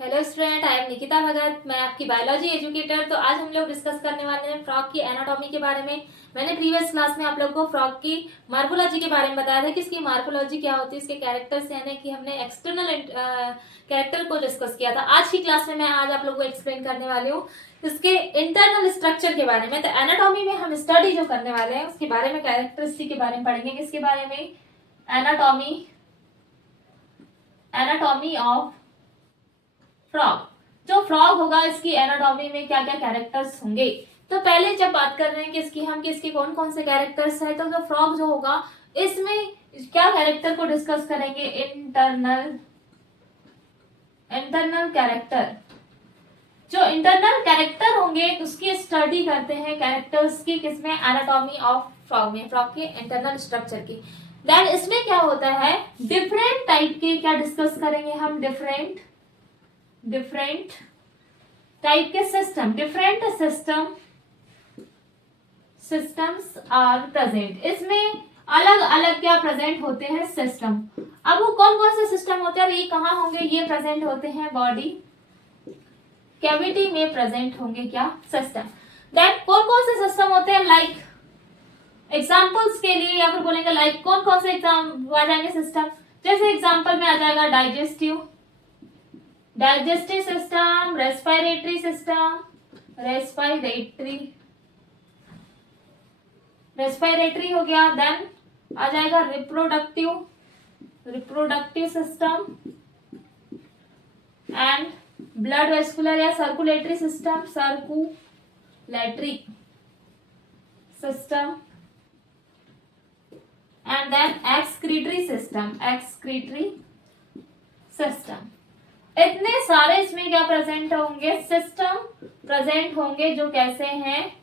Hello student, I am Nikita Bhagat. मैं आपकी biology educator. तो आज हम लोग डिस्कस करने वाले हैं फ्रॉग की एनाटॉमी के बारे में। मैंने प्रीवियस क्लास में आप लोग को फ्रॉग की मार्फोलॉजी के बारे में बताया था कि इसकी मार्फोलॉजी क्या होती है, इसके कैरेक्टर्स, यानी कि हमने एक्सटर्नल कैरेक्टर को डिस्कस किया था। आज की क्लास में मैं आज आप लोग को एक्सप्लेन करने वाली हूँ इसके इंटरनल स्ट्रक्चर के बारे में। तो एनाटॉमी में हम स्टडी जो करने वाले हैं उसके बारे में, कैरेक्टरिस्टिक के बारे में पढ़ेंगे। किसके बारे में? Anatomy, anatomy of frog. जो फ्रॉग होगा इसकी एनाटॉमी में क्या क्या कैरेक्टर्स होंगे। तो पहले जब बात कर रहे हैं कि इसकी हम किसके कौन कौन से कैरेक्टर्स है, तो जो फ्रॉग जो होगा इसमें क्या कैरेक्टर को डिस्कस करेंगे? Internal, internal character. जो इंटरनल कैरेक्टर होंगे उसकी स्टडी करते हैं कैरेक्टर्स की, किसमें? एनाटॉमी ऑफ फ्रॉग में, फ्रॉग के इंटरनल स्ट्रक्चर की। देन इसमें क्या होता है, डिफरेंट टाइप के क्या डिस्कस करेंगे हम? डिफरेंट डिफरेंट टाइप के system, different systems are present. इसमें अलग अलग क्या प्रेजेंट होते हैं? सिस्टम। अब वो कौन कौन से सिस्टम होते हैं और ये कहाँ होंगे? ये प्रेजेंट होते हैं बॉडी कैविटी में प्रेजेंट होंगे क्या? सिस्टम। दैट कौन कौन से सिस्टम होते हैं? लाइक एग्जाम्पल्स के लिए, या फिर बोलेंगे लाइक कौन कौन से एग्जाम आ जाएंगे सिस्टम। जैसे एग्जाम्पल में आ जाएगा digestive, digestive system, respiratory system, respiratory, respiratory हो गया। देन आ जाएगा reproductive, reproductive system, and blood vascular या circulatory system, circulatory system, and then excretory system, excretory system. इतने सारे इसमें क्या प्रेजेंट होंगे? सिस्टम प्रेजेंट होंगे, जो कैसे हैं?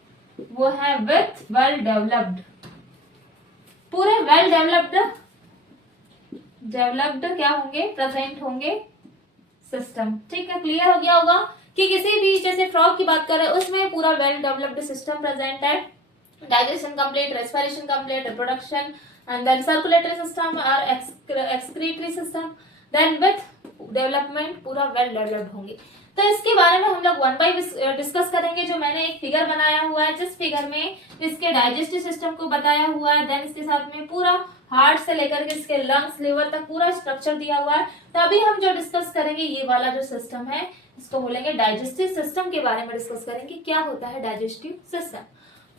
वो है विथ वेल डेवलप्ड, पूरे वेल डेवलप्ड, डेवलप्ड क्या होंगे? प्रेजेंट होंगे सिस्टम। ठीक है, क्लियर हो गया होगा कि किसी भी, जैसे फ्रॉग की बात करें उसमें पूरा वेल डेवलप्ड सिस्टम प्रेजेंट है। Digestion complete, respiration complete, reproduction, and then circulatory system और excretory system, then with development पूरा वेल डेवलप्ड होंगे। तो इसके बारे में हम लोग वन बाय डिस्कस करेंगे। जो मैंने एक फिगर बनाया हुआ है, जिस फिगर में इसके डाइजेस्टिव सिस्टम को बताया हुआ है, देन इसके साथ में पूरा हार्ट से लेकर के इसके लंग्स, लिवर तक पूरा स्ट्रक्चर दिया हुआ है। तो अभी हम जो डिस्कस करेंगे ये वाला जो सिस्टम है इसको बोलेंगे डाइजेस्टिव सिस्टम। के बारे में डिस्कस करेंगे क्या होता है डाइजेस्टिव सिस्टम।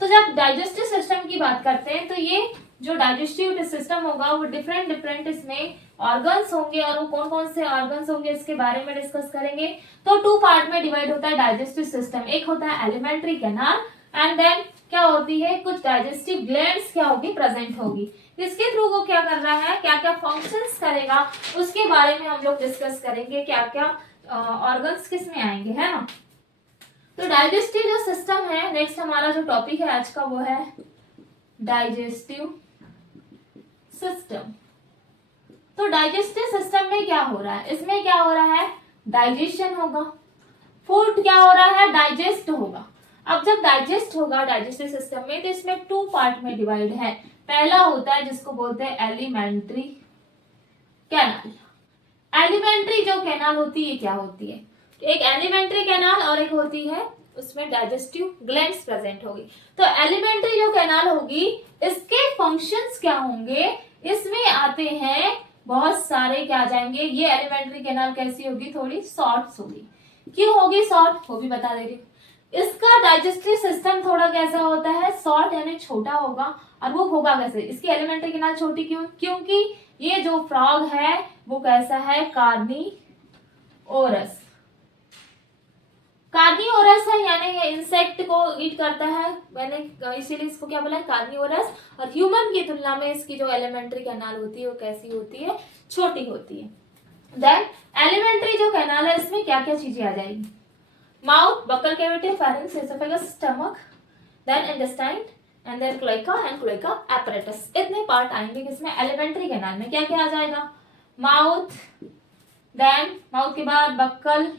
तो जब डाइजेस्टिव सिस्टम की बात करते हैं तो ये जो डाइजेस्टिव सिस्टम होगा वो डिफरेंट डिफरेंट इसमें ऑर्गन्स होंगे, और वो कौन कौन से ऑर्गन्स होंगे इसके बारे में डिस्कस करेंगे। तो टू पार्ट में डिवाइड होता है डाइजेस्टिव सिस्टम। एक होता है एलिमेंट्री कैनाल, एंड देन क्या होती है, कुछ डाइजेस्टिव ग्लैंड्स क्या होगी? प्रेजेंट होगी। इसके थ्रू वो क्या कर रहा है, क्या क्या फंक्शंस करेगा, उसके बारे में हम लोग डिस्कस करेंगे। क्या क्या ऑर्गन्स किस में आएंगे, है ना। तो डाइजेस्टिव जो सिस्टम है, नेक्स्ट हमारा जो टॉपिक है आज का वो है डाइजेस्टिव सिस्टम। तो डाइजेस्टिव सिस्टम में क्या हो रहा है? इसमें क्या हो रहा है? डाइजेशन होगा, फूड क्या हो रहा है? डाइजेस्ट होगा। अब जब डाइजेस्ट होगा डाइजेस्टिव सिस्टम में, तो इसमें टू पार्ट में डिवाइड है। पहला होता है जिसको बोलते हैं एलिमेंट्री कैनाल। एलिमेंट्री जो कैनाल होती है क्या होती है? एक एलिमेंट्री कैनाल और एक होती है उसमें डाइजेस्टिव ग्लैंड्स प्रेजेंट होगी। तो एलिमेंट्री जो कैनाल होगी इसके फंक्शंस क्या होंगे? इसमें आते हैं बहुत सारे, क्या आ जाएंगे? ये एलिमेंट्री कैनाल कैसी होगी? थोड़ी शॉर्ट होगी। क्यों होगी शॉर्ट, वो भी बता दे रही हूँ। इसका डाइजेस्टिव सिस्टम थोड़ा कैसा होता है? शॉर्ट यानी छोटा होगा। और वो होगा कैसे? इसकी एलिमेंट्री कैनाल छोटी क्यों? क्योंकि ये जो फ्रॉग है वो कैसा है? कार्निवोरस, कार्निवोरस है, यानी ये इंसेक्ट को ईट करता है। मैंने इसीलिए इसको क्या बोला है? कार्निवोरस। और ह्यूमन की तुलना में इसकी जो एलिमेंट्री कैनाल होती है वो कैसी होती है? छोटी होती है। देन एलिमेंट्री जो कैनाल है इसमें क्या क्या चीजें आ जाएगी? Mouth, buccal cavity, pharynx, oesophagus, stomach, then intestine, and then cloaca and cloaca apparatus. इतने पार्ट आएंगे किसमें? एलिमेंट्री कैनाल में। क्या क्या आ जाएगा? माउथ, देन माउथ के बाद buccal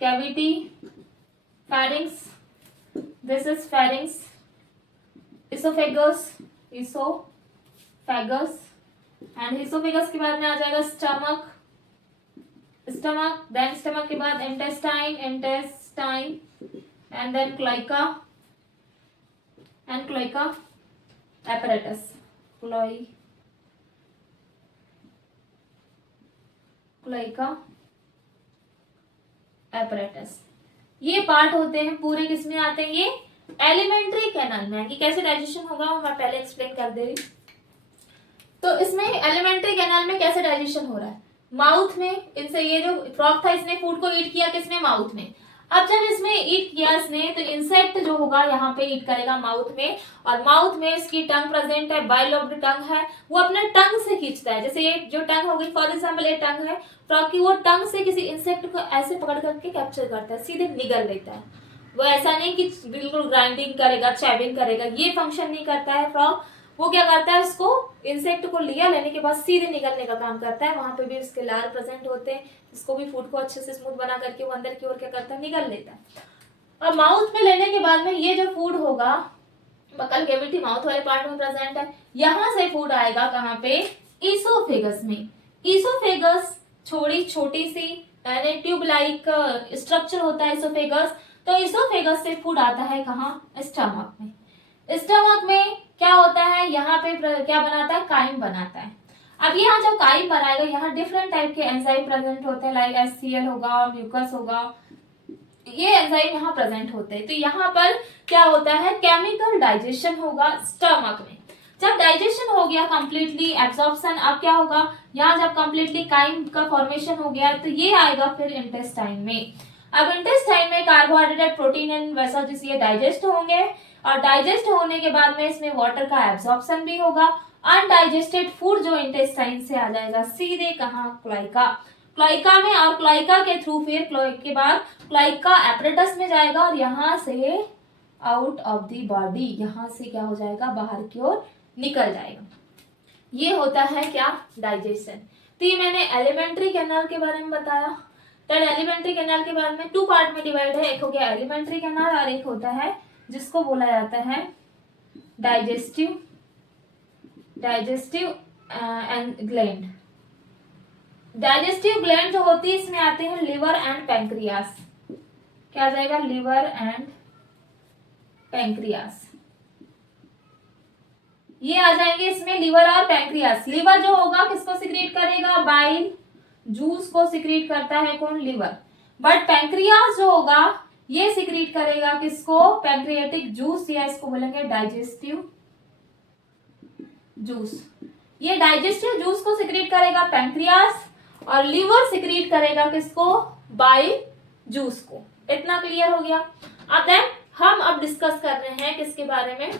cavity, pharynx, this is pharynx, esophagus, esophagus, and esophagus के बाद में आ जाएगा stomach, स्टमक, देन स्टमक के बाद intestine, intestine and then cloaca and cloaca apparatus, cloaca apparatus। ये पार्ट होते हैं पूरे, किसमें आते हैं ये एलिमेंट्री कैनाल में। कि कैसे डाइजेशन होगा वो मैं पहले एक्सप्लेन कर दे रही। तो इसमें एलिमेंट्री कैनाल में कैसे डाइजेशन हो रहा है, माउथ में, इनसे ये जो फ्रॉग था इसने फूड को ईट किया किसने, माउथ में। अब जब इसमें ईट किया इसने तो इंसेक्ट जो होगा यहाँ पे ईट करेगा माउथ में, और माउथ में इसकी टंग प्रेजेंट है, बाइलोब्ड टंग है, वो अपने टंग से खींचता है। जैसे ये जो टंग होगी फॉर एग्जाम्पल ये टंग है फ्रॉग की, वो टंग से किसी इंसेक्ट को ऐसे पकड़ करके कैप्चर करता है, सीधे निगल लेता है। वो ऐसा नहीं कि बिल्कुल ग्राइंडिंग करेगा, चैविंग करेगा, ये फंक्शन नहीं करता है फ्रॉग। वो क्या करता है, उसको इंसेक्ट को लिया, लेने के बाद सीधे निकलने का काम करता है। वहां पे भी उसके लार प्रेजेंट होते हैं, इसको भी फूड को अच्छे से स्मूथ बना करके वो अंदर की ओर क्या करता है, निकल लेता है। और माउथ में लेने के बाद में ये जो फूड होगा बकल कैविटी माउथ वाले पार्ट में प्रेजेंट है, यहाँ से फूड आएगा कहाँ पे, ईसोफेगस में। ईसोफेगस छोटी सी ट्यूब लाइक स्ट्रक्चर होता है ईसोफेगस। तो ईसोफेगस से फूड आता है कहाँ, स्टमक में। स्टमक में क्या होता है, यहाँ पे क्या बनाता है, काइम बनाता है। अब यहाँ जो काइम बनाएगा यहाँ डिफरेंट टाइप के एंजाइम प्रेजेंट होते हैं, लाइक HCl होगा, म्यूकस होगा, ये एंजाइम यहाँ प्रेजेंट होते हैं। तो यहाँ पर क्या होता है, केमिकल डाइजेशन होगा स्टमक में। जब डाइजेशन हो गया कंप्लीटली, एब्जॉर्प्शन, अब क्या होगा, यहाँ जब कंप्लीटली काइम का फॉर्मेशन हो गया तो ये आएगा फिर इंटेस्टाइन में। अब इंटेस्टाइन में कार्बोहाइड्रेट, प्रोटीन एंड वेसल्स ये डाइजेस्ट होंगे, और डाइजेस्ट होने के बाद में इसमें वाटर का एब्जॉर्प्शन भी होगा। अनडाइजेस्टेड फूड जो इंटेस्टाइन से आ जाएगा सीधे कहाँ, क्लोइका, क्लोइका में, और क्लोइका के थ्रू फिर के बाद क्लोइका एपरेटस में जाएगा, और यहाँ से आउट ऑफ द बॉडी, यहाँ से क्या हो जाएगा, बाहर की ओर निकल जाएगा। ये होता है क्या, डाइजेशन। तो ये मैंने एलिमेंट्री कैनाल के बारे में बताया। तो एलिमेंट्री कैनाल के बारे में 2 पार्ट में डिवाइड है, एक हो गया एलिमेंट्री कैनाल और एक होता है जिसको बोला जाता है digestive and gland. Digestive gland जो होती है इसमें आते हैं लिवर एंड पैंक्रियास। क्या आ जाएगा, लिवर एंड पैंक्रियास, ये आ जाएंगे इसमें लिवर और पैंक्रियास। लिवर जो होगा किसको सिक्रीट करेगा, बाइल जूस को सिक्रीट करता है कौन, लिवर। बट पैंक्रियास जो होगा ये सिक्रीट करेगा किसको, पैंक्रियाटिक जूस, या इसको बोलेंगे डाइजेस्टिव जूस। ये डाइजेस्टिव जूस को सिक्रीट करेगा पैंक्रियास, और लिवर सिक्रीट करेगा किसको, बाइल जूस को। इतना क्लियर हो गया। अब देन हम अब डिस्कस कर रहे हैं किसके बारे में,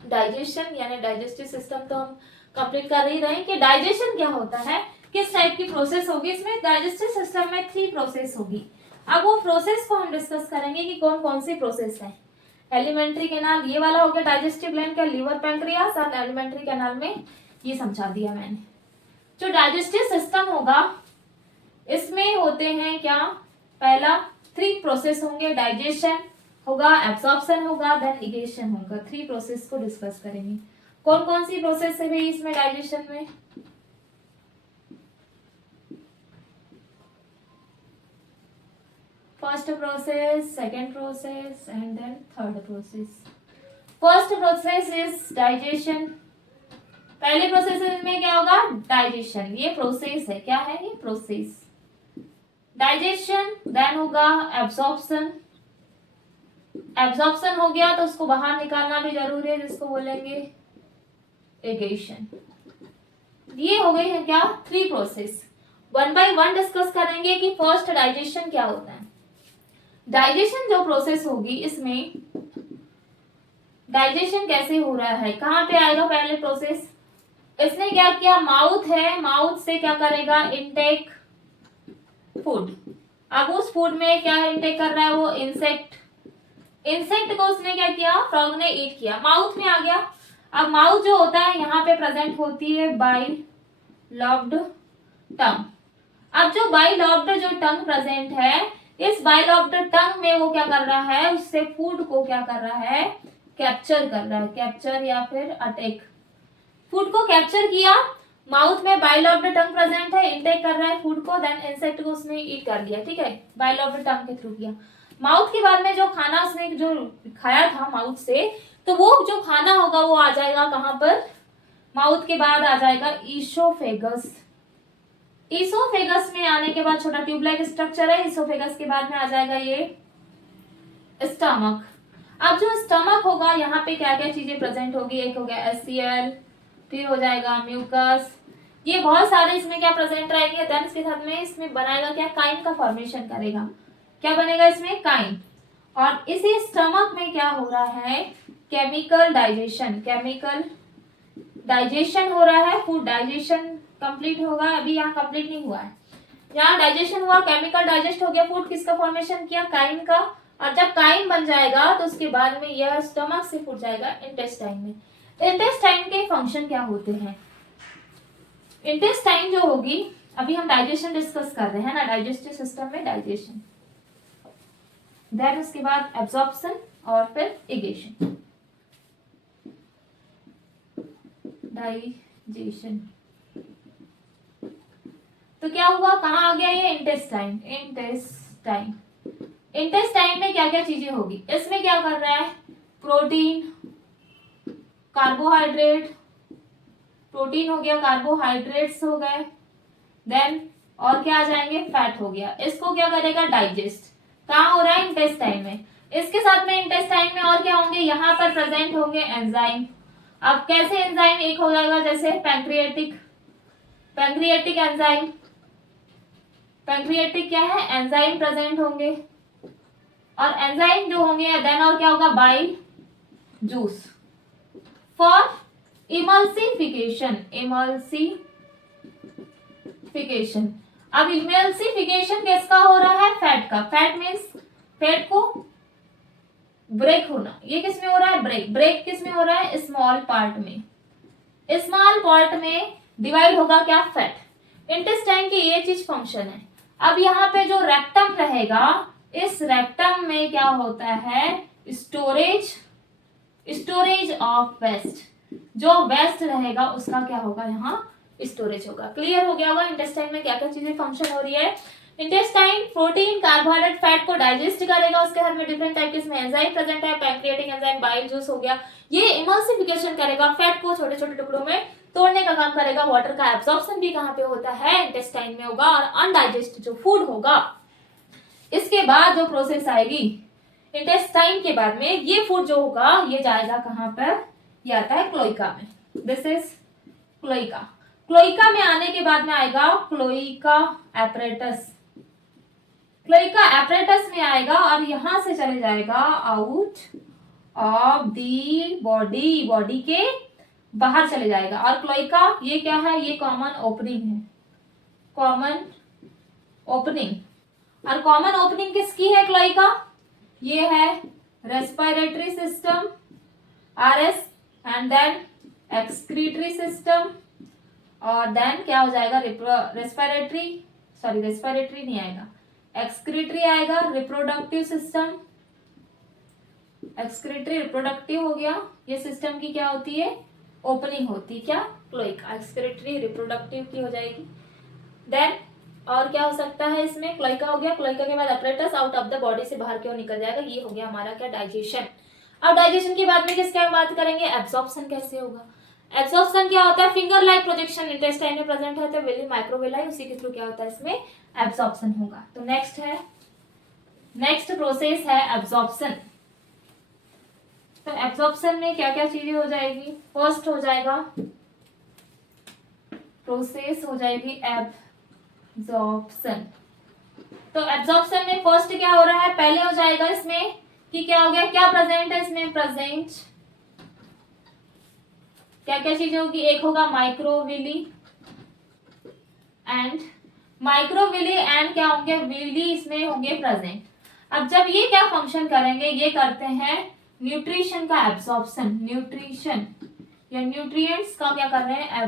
डाइजेशन, यानी डाइजेस्टिव सिस्टम तो हम कंप्लीट कर ही रहे हैं कि डाइजेशन क्या होता है, किस टाइप की प्रोसेस होगी। इसमें डाइजेस्टिव सिस्टम में 3 प्रोसेस होगी। अब वो प्रोसेस को हम डिस्कस करेंगे कि कौन कौन सी प्रोसेस है। एलिमेंट्री कैनाल ये वाला हो गया डाइजेस्टिव ग्लैंड का, लिवर, पैंक्रियास, और एलिमेंट्री कैनाल में ये समझा दिया मैंने। जो डाइजेस्टिव सिस्टम होगा इसमें होते हैं क्या, पहला 3 प्रोसेस होंगे, डाइजेशन होगा, एब्सॉर्प्शन होगा, देन इगेशन होगा। 3 प्रोसेस को डिस्कस करेंगे। कौन कौन सी प्रोसेस है भाई इसमें डाइजेशन में, first process, second process and then third process. First process is digestion. पहले प्रोसेस में क्या होगा, डाइजेशन, ये प्रोसेस है, क्या है ये प्रोसेस, डाइजेशन। देन होगा एब्सॉर्प्शन, एब्सॉर्प्शन हो गया तो उसको बाहर निकालना भी जरूरी है, जिसको बोलेंगे एगेशन। ये हो गई है क्या, 3 प्रोसेस। 1 बाय 1 डिस्कस करेंगे कि फर्स्ट डाइजेशन क्या होता है। डाइजेशन जो प्रोसेस होगी इसमें डाइजेशन कैसे हो रहा है, कहाँ पे आएगा पहले प्रोसेस, इसने क्या किया, माउथ है, माउथ से क्या करेगा, इनटेक फूड। अब उस फूड में क्या इनटेक कर रहा है वो, इंसेक्ट। इंसेक्ट को उसने क्या किया, फ्रॉग ने ईट किया, माउथ में आ गया। अब माउथ जो होता है यहाँ पे प्रेजेंट होती है बाइलॉब्ड टंग। अब जो बाइलॉब्ड जो टंग प्रेजेंट है, इस बाइलॉब्ड टंग में वो क्या कर रहा है, उससे फूड को क्या कर रहा है, कैप्चर कर रहा है, कैप्चर या फिर अटैक। फूड को कैप्चर किया माउथ में bile of the tongue present है, इनटेक कर रहा है फूड को, देन इंसेक्ट को उसने ईट कर लिया, ठीक है, बाइल ऑफ द टंग के थ्रू किया। माउथ के बाद में जो खाना उसने जो खाया था माउथ से, तो वो जो खाना होगा वो आ जाएगा कहाँ पर, माउथ के बाद आ जाएगा ईसोफेगस। ईसोफेगस में आने के बाद छोटा ट्यूब लाइक स्ट्रक्चर है, ईसोफेगस के बाद में आ जाएगा ये स्टमक। अब जो स्टमक होगा यहाँ पे क्या क्या चीजें प्रेजेंट होगी, एक हो गया एससीएल, फिर हो जाएगा म्यूकस, ये बहुत सारे इसमें क्या प्रेजेंट रहेंगे। देन इसके साथ में इसमें बनाएगा क्या, काइन का फॉर्मेशन करेगा। क्या बनेगा इसमें, काइन। और इसी स्टमक में क्या हो रहा है, केमिकल डाइजेशन, केमिकल डाइजेशन हो रहा है, फूड डाइजेशन कंप्लीट होगा, अभी यहाँ कंप्लीट नहीं हुआ है, यहाँ डाइजेशन हुआ, केमिकल डाइजेस्ट हो गया, फूड किसका फॉर्मेशन किया, काइन का। और जब काइन बन जाएगा तो उसके बाद में यह स्टमक से फूड जाएगा इंटेस्टाइन में। इंटेस्टाइन के फंक्शन क्या होते हैं, इंटेस्टाइन जो होगी, अभी हम डाइजेशन डिस्कस कर रहे हैं ना, डाइजेस्टिव सिस्टम में डाइजेशन, देन उसके बाद एब्जॉर्प्शन और फिर इगेशन। डाइजेशन तो क्या हुआ, कहाँ आ गया ये, इंटेस्टाइन। इंटेस्टाइन, इंटेस्टाइन में क्या क्या चीजें होगी, इसमें क्या कर रहा है, प्रोटीन, कार्बोहाइड्रेट, प्रोटीन हो गया, कार्बोहाइड्रेट्स हो गए, देन और क्या आ जाएंगे, फैट हो गया, इसको क्या करेगा, डाइजेस्ट। कहाँ हो रहा है, इंटेस्टाइन में। इसके साथ में इंटेस्टाइन में और क्या होंगे, यहाँ पर प्रेजेंट होंगे एंजाइम। अब कैसे एंजाइम, एक हो जाएगा जैसे पैंक्रियाटिक, पैंक्रियाटिक एंजाइम, पैंक्रियाटिक क्या है, एंजाइम प्रेजेंट होंगे, और एंजाइम जो होंगे देन और क्या होगा, bile juice for emulsification, emulsification. अब इमल्सिफिकेशन किसका हो रहा है, फैट का, फैट मीन्स फैट को ब्रेक होना, ये किस में हो रहा है, ब्रेक, ब्रेक किस में हो रहा है, स्मॉल पार्ट में, स्मॉल पार्ट में डिवाइड होगा क्या, फैट। इंटेस्टाइन की ये चीज फंक्शन है। अब यहाँ पे जो रेक्टम रहेगा, इस रेक्टम में क्या होता है, स्टोरेज, स्टोरेज ऑफ वेस्ट, जो वेस्ट रहेगा उसका क्या होगा, यहाँ स्टोरेज होगा। क्लियर हो गया होगा इंटेस्टाइन में क्या क्या चीजें फंक्शन हो रही है। इंटेस्टाइन प्रोटीन, कार्बोहाइड्रेट, फैट को डाइजेस्ट करेगा, उसके हर में डिफरेंट टाइप के इसमें एंजाइम प्रेजेंट है, पैंक्रियाटिक एंजाइम, बाइल जूस हो गया, ये इमल्सिफिकेशन करेगा, फैट को छोटे छोटे टुकड़ों में तोड़ने का काम करेगा। वाटर का एब्जॉर्प्शन भी कहाँ पे होता है, इंटेस्टाइन में होगा। और अनडाइजेस्ट जो फूड होगा, इसके बाद जो प्रोसेस आएगी इंटेस्टाइन के बाद में, ये फूड जो होगा ये जाएगा कहाँ पर, ये आता है क्लोइका में, दिस इज क्लोइका। क्लोइका में आने के बाद में आएगा क्लोइका एपरेटस, क्लोइका एपरेटस में आएगा और यहां से चले जाएगा out of the body, body के बाहर चले जाएगा। और क्लोइका ये क्या है, ये कॉमन ओपनिंग है, कॉमन ओपनिंग। और कॉमन ओपनिंग किसकी है, क्लोइका, ये है respiratory system, RS, and then excretory system, और देन क्या हो जाएगा, रेस्पिरेटरी, सॉरी रेस्पिरेटरी नहीं आएगा, एक्सक्रीटरी आएगा, रिप्रोडक्टिव सिस्टम, एक्सक्रीटरी रिप्रोडक्टिव हो गया। ये सिस्टम की क्या होती है, ओपनिंग होती, क्या, क्लोइका, एक्सक्रीटरी रिप्रोडक्टिव की हो जाएगी। देन और क्या हो सकता है इसमें, क्लोइका हो गया, क्लोइका के बाद apparatus out of the body से बाहर की ओर निकल जाएगा, ये हो गया हमारा क्या, डाइजेशन। अब डाइजेशन के बाद में किसकी बात करेंगे, एब्जॉर्प्शन कैसे होगा। एब्जॉर्प्शन क्या होता है, फिंगर लाइक प्रोजेक्शन इंटेस्टाइन में प्रेजेंट है, तो वेली माइक्रोवेलाई, उसी के थ्रू क्या होता है, इसमें एब्जॉर्प्शन होगा। तो नेक्स्ट है, नेक्स्ट प्रोसेस है एब्जॉर्प्शन। तो एब्जॉर्प्शन में क्या क्या चीजें हो जाएगी, फर्स्ट हो जाएगा प्रोसेस हो जाएगी एब्जॉर्प्शन। तो एब्जॉर्प्शन में फर्स्ट क्या हो रहा है, पहले हो जाएगा इसमें कि क्या हो गया, क्या प्रेजेंट है इसमें, प्रेजेंट क्या क्या चीजें होगी, एक होगा माइक्रोविली एंड क्या होंगे, विली इसमें होंगे प्रेजेंट। अब जब ये क्या फंक्शन करेंगे, ये करते हैं न्यूट्रिशन का एब्जॉर्प्शन, न्यूट्रिशन या न्यूट्रिएंट्स का क्या कर रहे हैं,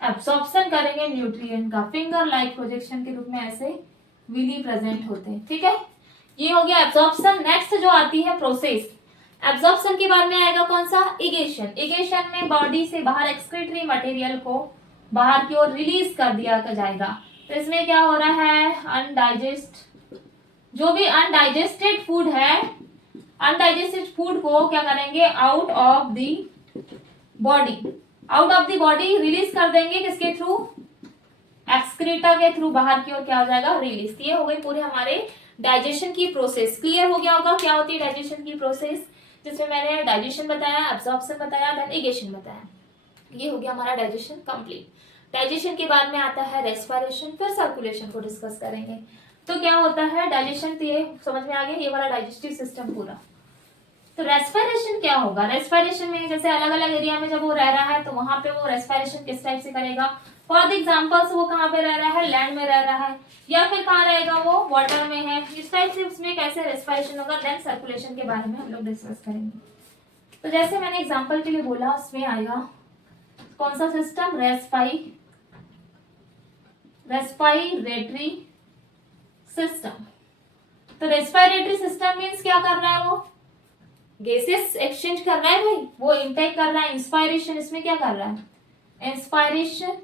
एब्जॉर्प्शन करेंगे न्यूट्रिएंट का, फिंगर लाइक प्रोजेक्शन के रूप में ऐसे विली प्रेजेंट होते हैं, ठीक है। ये हो गया एब्जॉर्प्शन। नेक्स्ट जो आती है प्रोसेस, एब्जॉर्प्शन के बाद में आएगा कौन सा, इगेशन। इगेशन में बॉडी से बाहर एक्सक्रीटरी मटेरियल को बाहर की ओर रिलीज कर दिया जाएगा। तो इसमें क्या हो रहा है, अनडाइजेस्ट, जो भी अनडाइजेस्टेड फूड है, अनडाइजेस्टेड फूड को क्या करेंगे, out of the body, out of the body release कर देंगे, किसके थ्रू, एक्सक्रीटा के थ्रू बाहर की ओर क्या हो जाएगा, रिलीज। ये हो गई पूरे हमारे डाइजेशन की प्रोसेस। क्लियर हो गया होगा क्या होती है डाइजेशन की प्रोसेस, जिसमें मैंने डाइजेशन बताया, एब्जॉर्प्शन बताया, देन इगेशन बताया। ये हो गया हमारा डाइजेशन कंप्लीट। डाइजेशन के बाद में आता है रेस्पिरेशन, फिर सर्कुलेशन को डिस्कस करेंगे। तो क्या होता है डाइजेशन, तो ये समझ में आ गया, ये वाला डाइजेस्टिव सिस्टम पूरा। तो रेस्पिरेशन क्या होगा, रेस्पिरेशन में जैसे अलग अलग एरिया में जब वो रह रहा है तो वहां पे वो रेस्पिरेशन किस टाइप से करेगा। फॉर द एग्जांपल्स वो कहाँ पे रह रहा है, लैंड में रह रहा है, या फिर कहाँ रहेगा वो, वाटर में है, इस टाइप से उसमें कैसे रेस्पिरेशन होगा। देन सर्कुलेशन के बारे में हम लोग डिस्कस करेंगे। तो जैसे मैंने एग्जाम्पल के लिए बोला, उसमें आएगा कौन सा सिस्टम, रेस्पिरेटरी सिस्टम। तो रेस्पिरेटरी सिस्टम मीन्स क्या कर रहा है, वो गैसेस एक्सचेंज कर रहा है भाई, वो इनटेक कर रहा है। इंस्पायरेशन, इसमें क्या कर रहा है, इंस्पायरेशन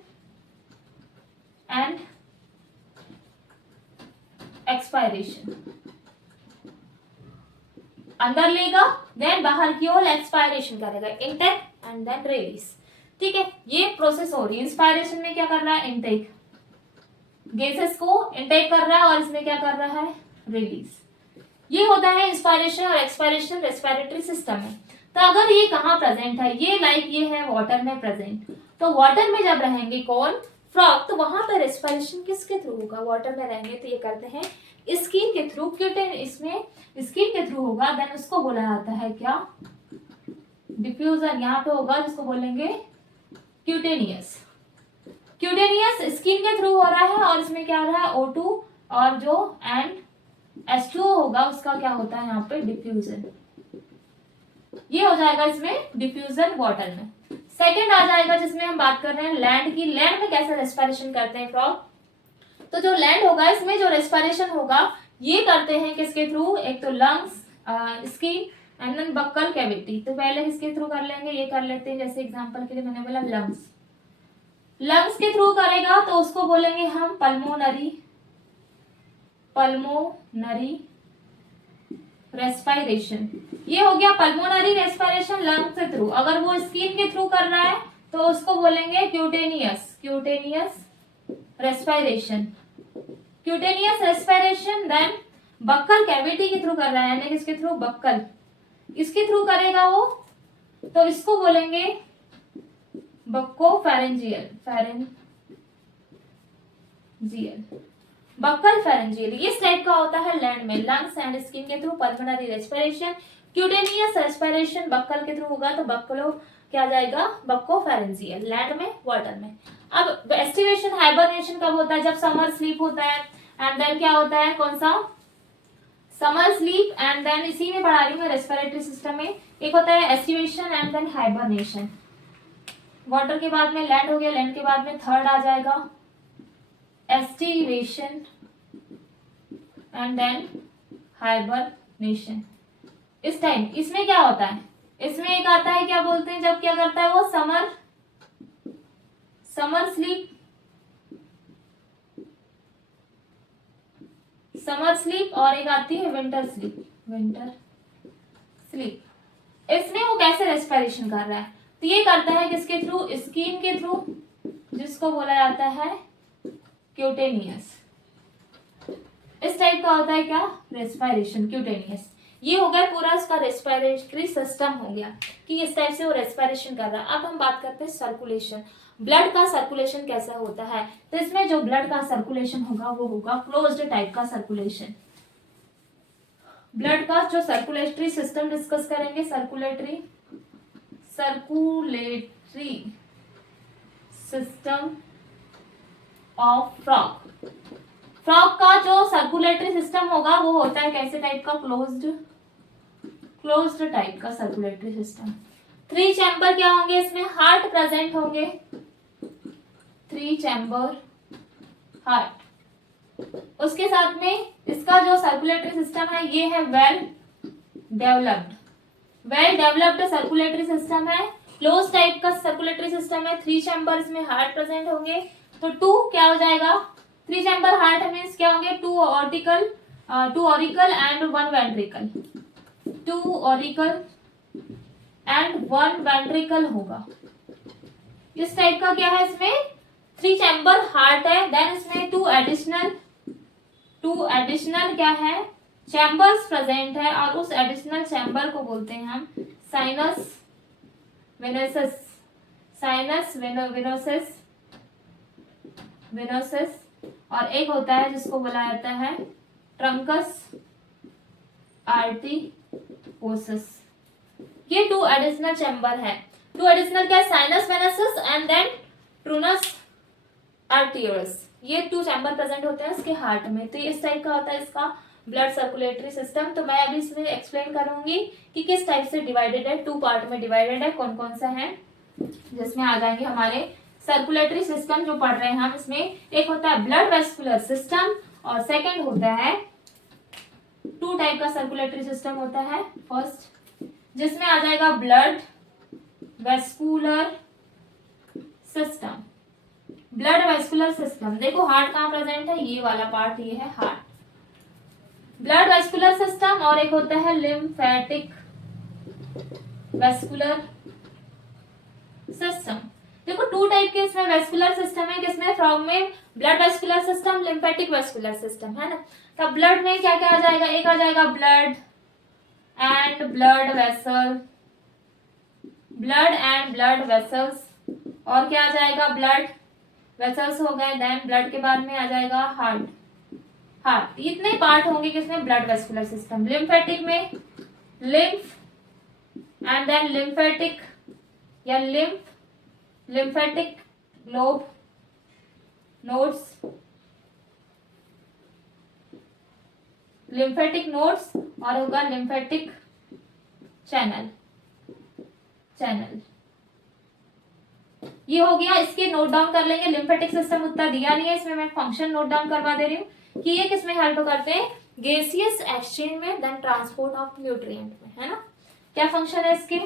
एंड एक्सपायरेशन, अंदर लेगा देन बाहर की ओर एक्सपायरेशन करेगा, इनटेक एंड देन रिलीज। ठीक है, ये प्रोसेस हो रही है। इंस्पायरेशन में क्या कर रहा है, इनटेक, गैसेस को इनटेक कर रहा है, और इसमें क्या कर रहा है, रिलीज। ये होता है इंस्पायरेशन और एक्सपायरेशन रेस्पिरेटरी सिस्टम में। तो अगर ये कहाँ प्रेजेंट है, ये लाइक ये है वाटर में प्रेजेंट, तो वाटर में जब रहेंगे कौन, फ्रॉग, तो वहां पर रेस्पिरेशन किसके थ्रू होगा, वाटर में रहेंगे तो ये करते हैं स्किन के थ्रू, क्यूटेन, इसमें स्किन के थ्रू होगा। देन उसको बोला जाता है क्या, डिफ्यूजन यहाँ पे होगा, जिसको बोलेंगे क्यूटेनियस। क्यूटेनियस स्किन के थ्रू हो रहा है, और इसमें क्या हो रहा है, O2 और जो एंड H2O होगा उसका क्या होता है यहाँ पे, डिफ्यूजन। ये हो जाएगा इसमें डिफ्यूजन वाटर में। सेकंड आ जाएगा जिसमें हम बात कर रहे हैं लैंड की। लैंड में कैसे रेस्पिरेशन करते हैं फ्रॉग, तो जो लैंड होगा इसमें जो रेस्पिरेशन होगा ये करते हैं किसके थ्रू, एक तो lungs, skin and then buccal cavity. तो पहले किसके थ्रू कर लेंगे, ये कर लेते हैं, जैसे एग्जांपल के लिए मैंने बोला लंग्स, लंग्स के थ्रू करेगा तो उसको बोलेंगे हम पल्मोनरी रेस्पिरेशन। ये हो गया पल्मोनरी रेस्पिरेशन लंग्स के थ्रू। अगर वो स्किन के थ्रू कर रहा है तो उसको बोलेंगे cutaneous respiration. Then buccal cavity के थ्रू कर रहा है, यानी किसके थ्रू, बक्कल, इसके थ्रू करेगा वो, तो इसको बोलेंगे बक्कोफेरेंजियल, बक्कल फेरेंजियल। इस टाइप का होता है लैंड में, लंग्स एंड स्किन के through pulmonary respiration, cutaneous respiration buccal के थ्रू होगा तो बक्कलो क्या जाएगा, बक्कोफेरेंजियल, लैंड में, वाटर में। अब एस्टिवेशन हाइबरनेशन कब होता है, जब समर स्लीप होता है, एंड देन क्या होता है, कौन सा, समर स्लीप, एंड देन इसी में पढ़ा रही हूँ रेस्पिरेटरी सिस्टम में, एक होता है aestivation and then hibernation. Water के बाद में लैंड हो गया, लैंड के बाद में थर्ड आ जाएगा एस्टिवेशन एंड देन हाइबरनेशन। इस टाइम इसमें क्या होता है, इसमें एक आता है क्या बोलते हैं, जब क्या करता है वो समर स्लीप और एक आती है विंटर स्लीप। इसमें वो कैसे रेस्पिरेशन कर रहा है, तो ये करता है किसके थ्रू, स्किन के थ्रू, जिसको बोला जाता है क्यूटेनियस। इस टाइप का होता है क्या, रेस्पिरेशन, क्यूटेनियस। ये हो गया पूरा इसका रेस्पिरेटरी सिस्टम हो गया कि इस टाइप से वो रेस्पिरेशन कर रहा है। अब हम बात करते हैं सर्कुलेशन, ब्लड का सर्कुलेशन कैसा होता है। तो इसमें जो ब्लड का सर्कुलेशन होगा वो होगा क्लोज्ड टाइप का सर्कुलेशन। ब्लड का जो सर्कुलेटरी सिस्टम डिस्कस करेंगे, सर्कुलेटरी सिस्टम ऑफ फ्रॉग का जो सर्कुलेटरी सिस्टम होगा वो होता है कैसे टाइप का, क्लोज्ड टाइप का सर्कुलेटरी सिस्टम। 3 चैम्बर क्या होंगे इसमें, हार्ट प्रेजेंट होंगे, 3 चैम्बर हार्ट। उसके साथ में इसका जो सर्कुलेटरी सिस्टम है ये है well developed, well developed circulatory system है, क्लोज टाइप का सर्कुलेटरी सिस्टम है, 3 चैम्बर्स में हार्ट प्रेजेंट होंगे। तो 2 क्या हो जाएगा, 3 चैम्बर हार्ट मीन्स क्या होंगे, 2 auricle and 1 ventricle, 2 auricle and 1 ventricle होगा। इस टाइप का क्या है, इसमें 3 चैम्बर हार्ट है। देन इसमें 2 एडिशनल क्या है, चैम्बर्स प्रेजेंट है, और उस एडिशनल चैम्बर को बोलते हैं हम साइनस वेनोसस, साइनस वेनोसस, और एक होता है जिसको बोला जाता है ट्रंकस आर्टिरियोसस। ये 2 एडिशनल चैम्बर है। 2 एडिशनल क्या, साइनस वेनोसस एंड देन ट्रूनस आर्टिरियोस, ये 2 चैम्बर प्रेजेंट होते हैं उसके हार्ट में। तो इस टाइप का होता है इसका ब्लड सर्कुलेटरी सिस्टम। तो मैं अभी इसमें एक्सप्लेन करूंगी कि किस टाइप से डिवाइडेड है, 2 पार्ट में डिवाइडेड है, कौन कौन सा है, जिसमें आ जाएंगे हमारे सर्कुलेटरी सिस्टम जो पढ़ रहे हैं हम। इसमें एक होता है ब्लड वेस्कुलर सिस्टम और सेकंड होता है 2 टाइप का सर्कुलेटरी सिस्टम होता है। फर्स्ट जिसमें आ जाएगा blood vascular system, blood vascular system. देखो हार्ट कहाँ प्रेजेंट है, ये वाला पार्ट, ये है हार्ट, ब्लड वेस्कुलर सिस्टम। और एक होता है लिम्फेटिक वेस्कुलर सिस्टम। देखो 2 टाइप के इसमें वेस्कुलर सिस्टम है, किसमें, फ्रॉग में blood vascular system, lymphatic vascular system, है ना। तो ब्लड में क्या क्या आ जाएगा, एक आ जाएगा blood and blood vessel, blood and blood vessels, और क्या आ जाएगा, ब्लड वेसल्स हो गए। देन ब्लड के बाद में आ जाएगा हार्ट, हार्ट। इतने पार्ट होंगे किसमें, ब्लड वेस्कुलर सिस्टम। लिम्फेटिक में लिम्फ एंड देन लिम्फेटिक या lymphatic lobe nodes, lymphatic nodes, और होगा लिम्फेटिक चैनल, ये हो गया। इसके नोट डाउन कर लेंगे। लिम्फेटिक सिस्टम उतना दिया नहीं है, इसमें मैं फंक्शन नोट डाउन करवा दे रही हूँ कि ये किसमें हेल्प करते हैं, गैसियस एक्सचेंज में, देन ट्रांसपोर्ट ऑफ न्यूट्रिएंट में, है ना। क्या फंक्शन है इसके,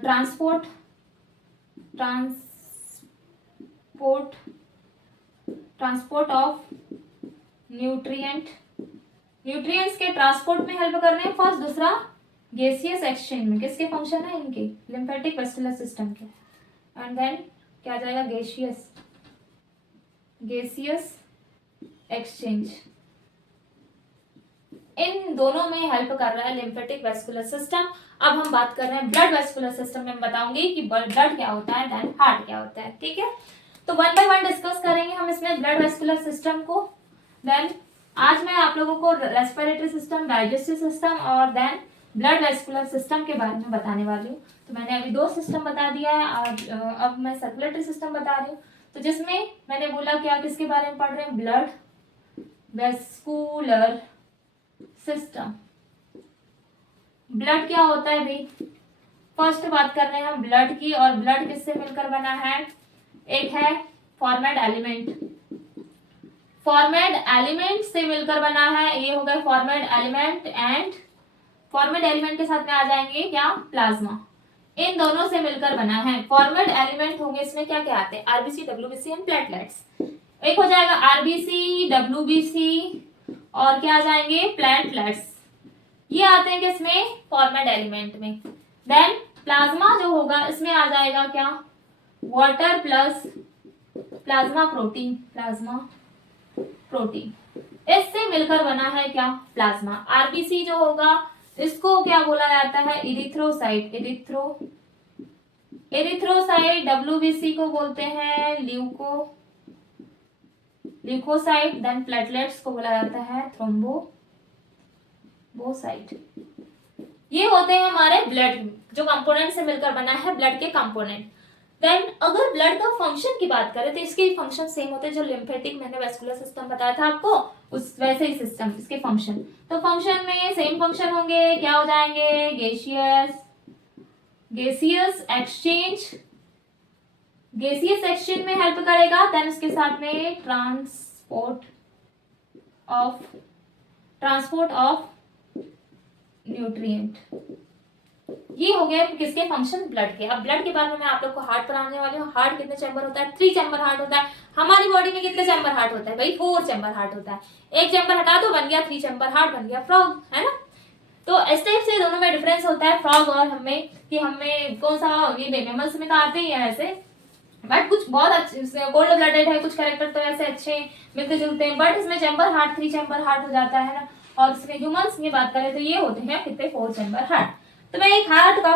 ट्रांसपोर्ट ऑफ न्यूट्रिएंट्स के ट्रांसपोर्ट में हेल्प कर रहे हैं फर्स्ट। दूसरा गैसियस एक्सचेंज में, किसके फंक्शन है इनके, लिम्फेटिक वेस्कुलर सिस्टम के। एंड देन क्या आ जाएगा, गैसियस एक्सचेंज, इन दोनों में हेल्प कर रहा है लिम्फेटिक वेस्कुलर सिस्टम। अब हम बात कर रहे हैं ब्लड वेस्कुलर सिस्टम में, बताऊंगी कि ब्लड क्या होता है, देन हार्ट क्या होता है, ठीक है। तो 1 बाय 1 डिस्कस करेंगे हम इसमें ब्लड वेस्कुलर सिस्टम को। देन आज मैं आप लोगों को रेस्पिरेटरी सिस्टम, डाइजेस्टिव सिस्टम और देन ब्लड वेस्कुलर सिस्टम के बारे में बताने वाली हूँ। तो मैंने अभी 2 सिस्टम बता दिया है और अब मैं सर्कुलेटरी सिस्टम बता रही हूँ। तो जिसमें मैंने बोला क्या, किसके बारे में पढ़ रहे हैं, ब्लड वेस्कुलर सिस्टम। ब्लड क्या होता है भाई, फर्स्ट बात कर रहे हैं हम ब्लड की, और ब्लड किससे मिलकर बना है, एक है फॉर्मेट एलिमेंट से मिलकर बना है, ये हो गए format element, and format element के साथ में आ जाएंगे क्या, प्लाज्मा। इन दोनों से मिलकर बना है। फॉर्मेट एलिमेंट होंगे, इसमें क्या क्या आते हैं, आरबीसी, डब्ल्यूबीसी एंड प्लेटलेट्स। एक हो जाएगा आरबीसी, डब्ल्यूबीसी और क्या आ जाएंगे, प्लेटलेट्स। ये आते हैं किसमें, फॉर्मेट एलिमेंट में। देन प्लाज्मा जो होगा इसमें आ जाएगा क्या, वाटर प्लस प्लाज्मा प्रोटीन, इससे मिलकर बना है क्या, प्लाज्मा। आरबीसी जो होगा इसको क्या बोला जाता है, इरिथ्रोसाइट, इरिथ्रोसाइट। डब्ल्यूबीसी को बोलते हैं ल्यूकोसाइट। देन प्लेटलेट्स को बोला जाता है थ्रोम्बोसाइट। ये होते हैं हमारे ब्लड जो कंपोनेंट से मिलकर बना है, ब्लड के कंपोनेंट। देन अगर ब्लड का फंक्शन की बात करें तो इसके फंक्शन सेम होते हैं, जो लिम्फेटिक मैंने वेस्कुलर सिस्टम बताया था आपको, उस वैसे ही सिस्टम इसके फंक्शन। तो फंक्शन में सेम फंक्शन होंगे, क्या हो जाएंगे, गैसियस एक्सचेंज में हेल्प करेगा। देन उसके साथ में ट्रांसपोर्ट ऑफ न्यूट्रिएंट। ये हो गया किसके फंक्शन, ब्लड के। अब ब्लड के बारे में मैं आप लोग को हार्ट पढ़ाने वाली हूँ। हार्ट कितने चैम्बर होता है, 3 चैम्बर हार्ट होता है। हमारी बॉडी में कितने चैम्बर हार्ट होता है भाई, 4 चैम्बर हार्ट होता है। एक चैम्बर हटा दो, बन गया 3 चैम्बर हार्ट, बन गया फ्रॉग, है ना। तो इस टाइप से दोनों में डिफरेंस होता है फ्रॉग और हमें, कि हमें कौन सा, ये मेमल्स में तो आते ही है ऐसे, बट कुछ बहुत अच्छे कोल्ड ब्लडेड है, कुछ कैरेक्टर तो ऐसे अच्छे मिलते जुलते हैं, बट इसमें चैम्बर हार्ट 3 चैम्बर हार्ट हो जाता है ना। और इसमें ह्यूमंस की बात करें तो ये होते हैं कितने, 4 चैम्बर हार्ट। तो मैं एक हार्ट का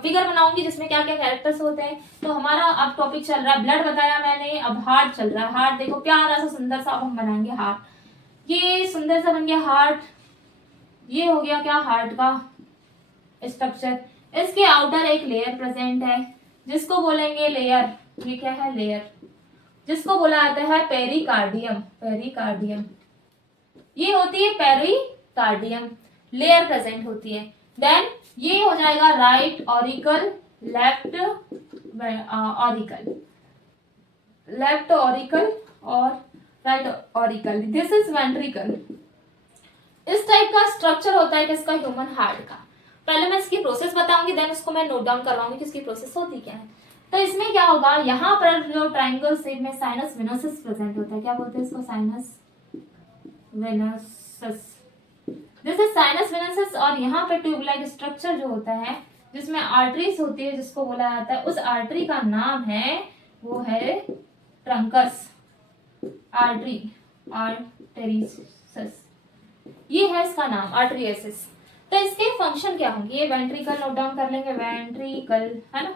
फिगर बनाऊंगी जिसमें क्या क्या कैरेक्टर्स होते हैं। तो हमारा अब टॉपिक चल रहा है, ब्लड बताया मैंने, अब हार्ट चल रहा है। हार्ट देखो प्यारा सा सुंदर सा, अब हम बनाएंगे हार्ट। ये सुंदर सा बन गया हार्ट। ये हो गया क्या, हार्ट का स्ट्रक्चर। इसके आउटर एक लेयर प्रेजेंट है जिसको बोलेंगे लेयर। ये क्या है, लेयर, जिसको बोला जाता है पेरिकार्डियम। पेरिकार्डियम, ये होती है पेरिकार्डियम, लेयर प्रेजेंट होती है। देन ये हो जाएगा right auricle, left auricle, left auricle और right auricle. This is ventricle. इस टाइप का स्ट्रक्चर होता है किसका, ह्यूमन हार्ट का। पहले मैं इसकी प्रोसेस बताऊंगी, देन उसको मैं नोट डाउन करवाऊंगी कि इसकी प्रोसेस होती क्या है। तो इसमें क्या होगा, यहाँ पर जो ट्रायंगल शेप में साइनस वेनोसस प्रेजेंट होता है, क्या बोलते हैं इसको, sinus venosus. This is sinus venosus. और यहाँ पे ट्यूब लाइक स्ट्रक्चर जो होता है जिसमें आर्टरीज होती है, जिसको बोला जाता है, उस आर्टरी का नाम है, वो है ट्रंकस आर्टरी, आर्टेरियस, ये है इसका नाम, आर्टरियसिस। तो इसके फंक्शन क्या होंगे, ये वेंट्रिकल नोट डाउन कर लेंगे, वेंट्रिकल, है ना।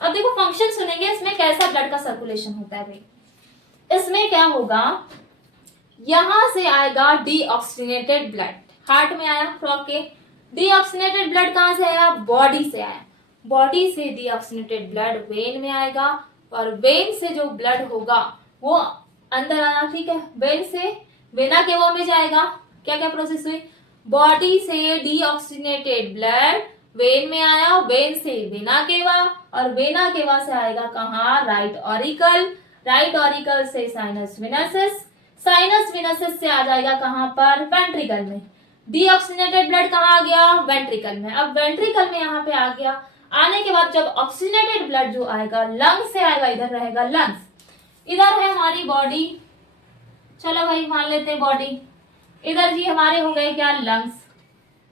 अब देखो फंक्शन सुनेंगे, इसमें कैसा ब्लड का सर्कुलेशन होता है भाई। इसमें क्या होगा, यहां से आएगा डीऑक्सीजनेटेड ब्लड, हार्ट में आया फ्रॉग के। डीऑक्सीजनेटेड ब्लड कहां से आया, बॉडी से आया। बॉडी से डीऑक्सीजनेटेड ब्लड वेन में आएगा, और वेन से जो ब्लड होगा वो अंदर आना, ठीक है। वेन से वेना केवा में जाएगा। क्या क्या प्रोसेस हुई, बॉडी से डीऑक्सीजनेटेड ब्लड वेन में आया, वेन से वेना केवा, और वेना केवा से आएगा कहाँ, राइट ऑरिकल। राइट ऑरिकल से साइनस वेनसस, साइनस वेनसस से आ जाएगा कहाँ पर, वेंट्रिकल में। डीऑक्सीजनेटेड ब्लड कहाँ आ गया, वेंट्रिकल में। अब वेंट्रिकल में यहाँ पे आ गया, आने के बाद जब ऑक्सीजनेटेड ब्लड जो आएगा लंग्स से आएगा, इधर रहेगा लंग्स। इधर है हमारी बॉडी, चलो भाई मान लेते हैं बॉडी। इधर जी हमारे हो गए क्या, lungs.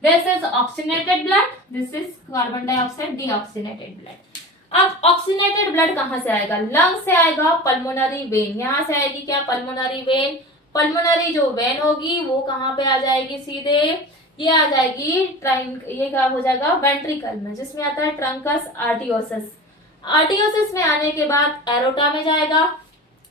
This is oxygenated blood, this is carbon dioxide deoxygenated blood. अब ऑक्सीजनेटेड ब्लड कहां से आएगा, लंग्स से आएगा, पल्मोनरी वेन, यहां से आएगी क्या, पल्मोनरी वेन। पल्मोनरी जो वेन होगी वो कहां पे आ जाएगी, सीधे ये आ जाएगी ये क्या हो जाएगा, वेंट्रिकल में, जिसमें आता है ट्रंकस आर्टियोसस। आर्टियोसस में आने के बाद एरोटा में जाएगा,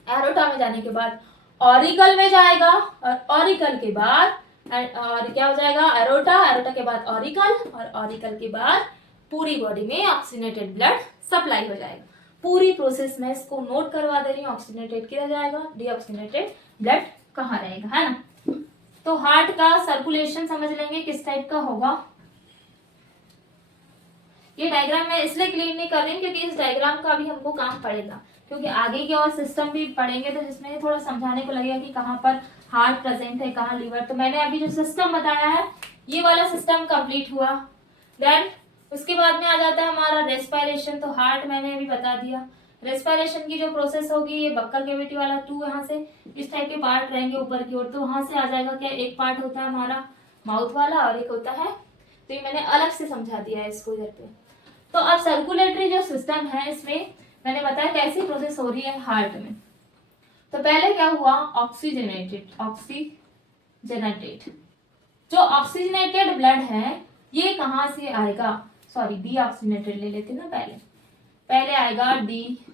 एरोटा में जाने के बाद ऑरिकल में जाएगा, और ऑरिकल के बाद और क्या हो जाएगा, एरोटा, एरोटा के बाद ऑरिकल, और ऑरिकल के बाद पूरी बॉडी में ऑक्सीजनेटेड ब्लड सप्लाई हो जाएगा। पूरी प्रोसेस में इसको नोट करवा दे रही हूँ, ऑक्सीजनेटेड किया जाएगा, डीऑक्सीजनेटेड ब्लड कहाँ रहेगा, है ना। तो हार्ट का सर्कुलेशन समझ लेंगे किस टाइप का होगा। ये डायग्राम मैं इसलिए क्लीन नहीं कर रही क्योंकि इस डायग्राम का भी हमको काम पड़ेगा, क्योंकि आगे के और सिस्टम भी पढ़ेंगे तो जिसमें थोड़ा समझाने को लगेगा कि कहाँ पर हार्ट प्रेजेंट है, कहाँ लीवर। तो मैंने अभी जो सिस्टम बताया है ये वाला सिस्टम कंप्लीट हुआ। देन उसके बाद में आ जाता है हमारा रेस्पिरेशन। तो हार्ट मैंने अभी बता दिया। रेस्पिरेशन की जो प्रोसेस होगी, ये बक्कल कैविटी वाला 2 यहाँ से इस टाइप के पार्ट रहेंगे ऊपर की ओर, तो वहां से आ जाएगा क्या, एक पार्ट होता है हमारा माउथ वाला और एक होता है, तो ये मैंने अलग से समझा दिया है इसको इधर पे। तो अब सर्कुलेटरी जो सिस्टम है इसमें मैंने बताया कैसी प्रोसेस हो रही है हार्ट में। तो पहले क्या हुआ, ऑक्सीजनेटेड, ऑक्सीजनेटेड जो ऑक्सीजनेटेड ब्लड है ये कहां से आएगा, सॉरी डीऑक्सीजनेटेड ले लेते ना, पहले आएगा डीऑक्सीजनेटेड।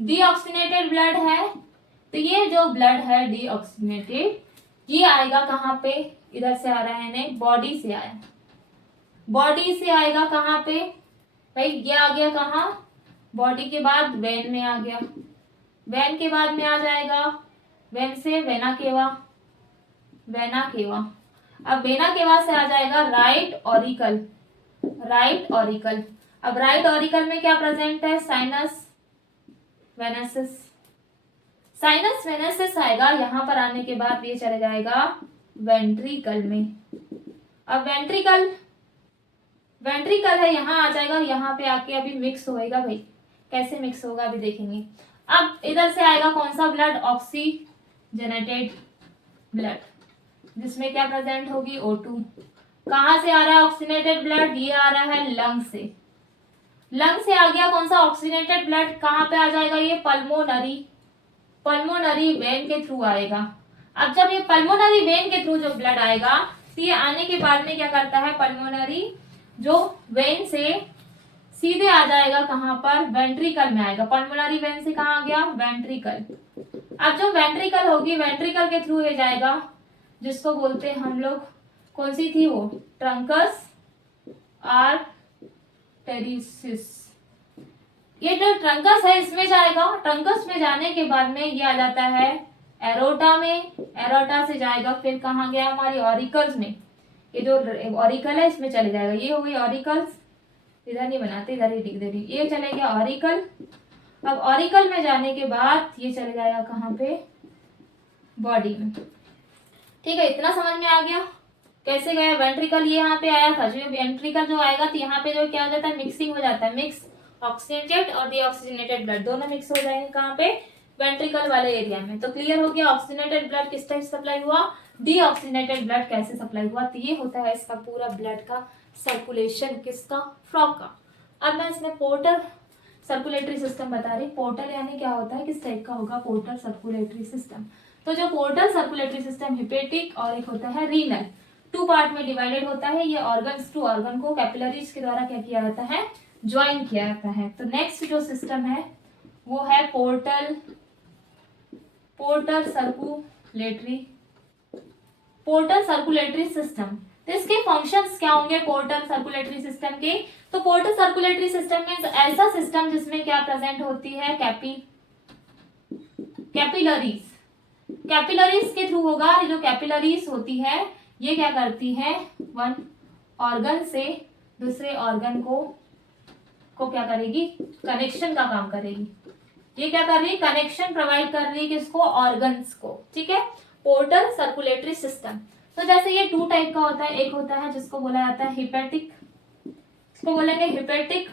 डीऑक्सीजनेटेड ब्लड है, तो ये जो ब्लड है डीऑक्सीजनेटेड ये आएगा कहाँ पे, इधर से आ रहा है नहीं, बॉडी से आया, बॉडी से आएगा कहाँ पे भाई, ये आ गया कहाँ, बॉडी के बाद वेन में आ गया, वेन के बाद में आ जाएगा, वेन से वेना केवा, वेना केवा। अब वेना केवा से आ जाएगा राइट ऑरिकल, राइट ऑरिकल। अब राइट ऑरिकल में क्या प्रेजेंट है, साइनस वेनसस, साइनस वेनेसिस आएगा, यहाँ पर आने के बाद ये चले जाएगा वेंट्रिकल में। अब वेंट्रिकल है, यहाँ आ जाएगा, यहाँ पे आके अभी मिक्स होएगा भाई। कैसे मिक्स होगा अभी देखेंगे। अब इधर से आएगा कौन सा ब्लड, ऑक्सीजनेटेड ब्लड, जिसमें क्या प्रेजेंट होगी, O2। कहां से आ रहा है ऑक्सीजनेटेड ब्लड, ये आ रहा है लंग से। लंग से आ गया कौन सा ऑक्सीजनेटेड ब्लड, कहां पे आ जाएगा ये, पल्मोनरी वेन के थ्रू आएगा। अब जब ये पल्मोनरी वेन के थ्रू जो ब्लड आएगा, तो ये आने के बाद में क्या करता है, पल्मोनरी जो वेन से सीधे आ जाएगा कहां पर, वेंट्रिकल में आएगा। पल्मोनरी वेन से कहां आ गया, वेंट्रिकल। अब जो वेंट्रिकल होगी, वेंट्रिकल के थ्रू ये जाएगा, जिसको बोलते हैं हम लोग, कौन सी थी वो, ट्रंकस आर्टेरियस। ये जो ट्रंकस है इसमें जाएगा, ट्रंकस में जाने के बाद में ये आ जाता है एरोटा में, एरोटा से जाएगा फिर कहाँ गया, हमारी ऑरिकल्स में। ये जो ऑरिकल है इसमें चले जाएगा, ये हो गई ऑरिकल्स, इधर नहीं बनाते, इधर ही लिख दे रही, ये चले गया ऑरिकल। अब ऑरिकल में जाने के बाद ये चले जाएगा कहाँ पे, बॉडी में। ठीक है, इतना समझ में आ गया कैसे गया। वेंट्रिकल ये यहाँ पे आया था, जो वेंट्रिकल जो आएगा तो यहाँ पे जो क्या हो जाता है, मिक्सिंग हो जाता है, मिक्स ऑक्सीजनेटेड और डीऑक्सीजनेटेड ब्लड दोनों मिक्स हो जाएंगे कहाँ पे, वेंट्रिकल वाले एरिया में। तो क्लियर हो गया ऑक्सीजनेटेड ब्लड किस टाइप सप्लाई हुआ, डीऑक्सीजनेटेड ब्लड कैसे सप्लाई हुआ। तो ये होता है इसका पूरा ब्लड का सर्कुलेशन, किसका, फ्रॉग का। अब मैं इसमें पोर्टल सर्कुलेटरी सिस्टम बता रही। पोर्टल यानी क्या होता है, किस टाइप का होगा पोर्टल सर्कुलेटरी सिस्टम। तो जो पोर्टल सर्कुलेटरी सिस्टम हिपेटिक और एक होता है रीनल, 2 पार्ट में डिवाइडेड होता है। ये ऑर्गन्स टू ऑर्गन को कैपिलरीज के द्वारा क्या किया जाता है, ज्वाइन किया जाता है। तो नेक्स्ट जो सिस्टम है वो है पोर्टल सर्कुलेटरी सिस्टम। तो इसके फंक्शंस क्या होंगे पोर्टल सर्कुलेटरी सिस्टम के। तो पोर्टल सर्कुलेटरी सिस्टम में ऐसा सिस्टम जिसमें क्या प्रेजेंट होती है, कैपिलरीज के थ्रू होगा। जो कैपिलरीज होती है ये क्या करती है, वन ऑर्गन से दूसरे ऑर्गन को क्या करेगी, कनेक्शन का काम करेगी। ये क्या कर रही है, कनेक्शन प्रोवाइड कर रही है किसको, ऑर्गन्स को। ठीक है, पोर्टल सर्कुलेटरी सिस्टम। तो जैसे ये 2 टाइप का होता है, एक होता है जिसको बोला जाता है हिपेटिक, इसको बोलेंगे हिपेटिक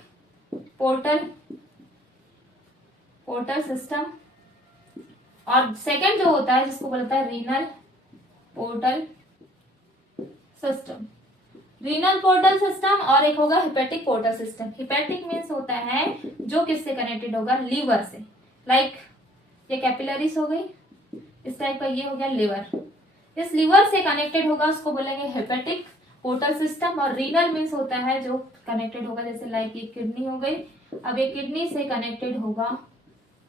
पोर्टल सिस्टम, और सेकंड जो होता है जिसको बोलता है renal portal system. Renal portal system और एक होगा hepatic portal system. Hepatic means होता है जो किससे कनेक्टेड होगा, लीवर से। लाइक ये कैपिलरीज हो गई, इस टाइप का ये हो गया लीवर, इस लीवर से कनेक्टेड होगा, उसको बोलेंगे हिपेटिक पोर्टल सिस्टम। और रीनल मीन्स होता है जो कनेक्टेड होगा, जैसे लाइक ये किडनी हो गई, अब ये किडनी से कनेक्टेड होगा,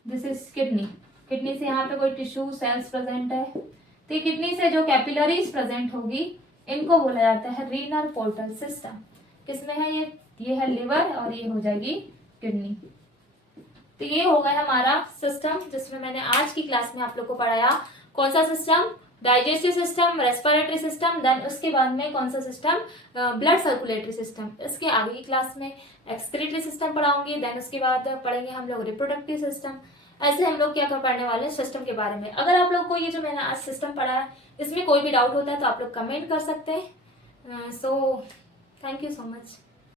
दिस इज किडनी से यहाँ पे कोई टिश्यू सेल्स प्रेजेंट है, तो ये किडनी से जो कैपिलरीज प्रेजेंट होगी इनको बोला जाता है रीनल पोर्टल सिस्टम। किसमें है ये है लिवर और ये हो जाएगी किडनी। तो ये हो गया हमारा सिस्टम जिसमें मैंने आज की क्लास में आप लोग को पढ़ाया। कौन सा system, digestive system, respiratory system, then उसके बाद में कौन सा सिस्टम, ब्लड सर्कुलेटरी सिस्टम। इसके आगे की क्लास में एक्सक्रीटरी सिस्टम पढ़ाऊंगी, देन उसके बाद पढ़ेंगे हम लोग रिप्रोडक्टिव सिस्टम। ऐसे हम लोग क्या कर पढ़ने वाले हैं सिस्टम के बारे में। अगर आप लोग को ये जो मैंने आज सिस्टम पढ़ा है इसमें कोई भी डाउट होता है तो आप लोग कमेंट कर सकते हैं। So thank you so much.